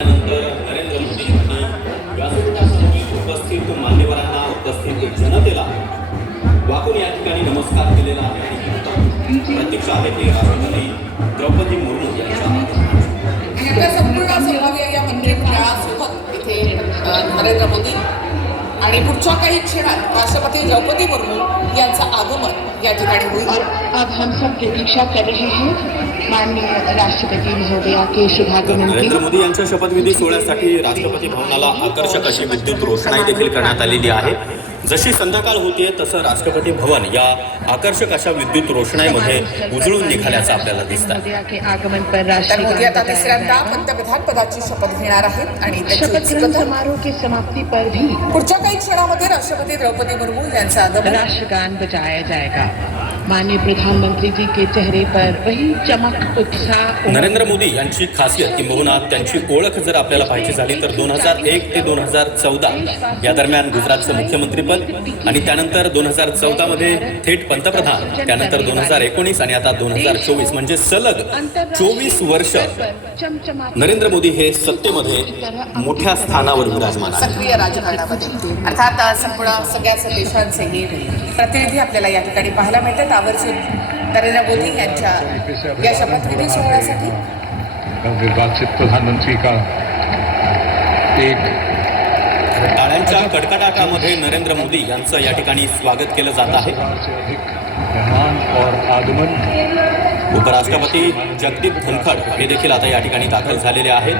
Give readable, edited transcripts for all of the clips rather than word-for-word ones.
त्यानंतर नरेंद्र मोदी यांनी व्यासपीठासमोर उपस्थित मान्यवरांना, उपस्थित जनतेला वाकून या ठिकाणी नमस्कार केलेला आहे आणि प्रतीक्षा आहे की राष्ट्रपती द्रौपदी मुर्मू यांच्या संपूर्ण सहभागी या मंदिर मेळाव्यासोबत इथे नरेंद्र मोदी आणि पुढच्या काही क्षणात राष्ट्रपती द्रौपदी मुर्मू यांचं आगमन या ठिकाणी होईल। अब हम सब प्रतीक्षा कर रहे हैं माननीय राष्ट्रपति महोदया के शुभागमन की। नरेंद्र मोदी यांच्या शपथविधी सोहळ्यासाठी राष्ट्रपती भवनाला आकर्षक अशी विद्युत रोषणाई देखील करण्यात आलेली आहे। जशी संध्याकाळ होतीये तसं राष्ट्रपती भवन या आकर्षक अशा विद्युत रोषणाईमध्ये उजळून निघाल्याचं आपल्याला दिसतं। आगमन पर तर मोदी आता तिसऱ्यांदा पंतप्रधान पदाची शपथ घेणार आहेत आणि शपथ ग्रहण समारोह की समाप्ति पर भी पुढच्या काही क्षणामध्ये राष्ट्रपती द्रौपदी मुर्मू यांचं आगमन राष्ट्रगान बजाया जाएगा। माननीय प्रधानमंत्री जी के चेहरे पर वही चमक, उत्साह। नरेंद्र मोदी यांची खासियत किंबहुना त्यांची ओळख जर आपल्याला पाहायची झाली तर 2001 ते 2014 या दरम्यान गुजरातचं मुख्यमंत्रीपद आणि त्यानंतर 2014 मध्ये थेट पंतप्रधान, त्यानंतर 2019 आणि आता 2024 म्हणजे सलग 24 वर्ष नरेंद्र मोदी हे सत्तेमध्ये मोठ्या स्थानावर विराजमान आहेत। सक्रिय राजकारणामध्ये अर्थात संपूर्ण सगळ्याच देशांचे हे प्रतिनिधी आपल्याला या ठिकाणी पाहायला मिळतात। आवर्जून नरेंद्र मोदी यांच्या या शपथविधी सोहळ्यासाठी निर्वाचित प्रधानमंत्री का एक टाळ्यांच्या कडकडाटामध्ये नरेंद्र मोदी यांचं या ठिकाणी स्वागत केलं जात आहे। मेहमान और आगमन उपराष्ट्रपती जगदीप धनखड हे देखील आता या ठिकाणी दाखल झालेले आहेत।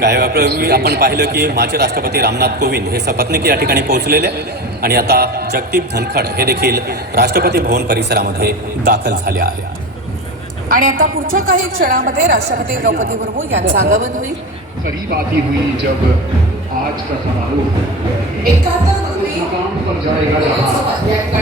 काही वेळापूर्वी आपण पाहिलं की माजी राष्ट्रपती रामनाथ कोविंद हे सपत्नीक या ठिकाणी पोहोचलेले आणि आता जगदीप धनखड हे देखील राष्ट्रपती भवन परिसरामध्ये दाखल झाले आहेत। आणि आता पुढच्या काही क्षणामध्ये राष्ट्रपती द्रौपदी मुर्मू यांचं आगमन होईल। करीब आती हुई जब आज का समारोह एकाहत्तर मुकाम पर जाएगा जहां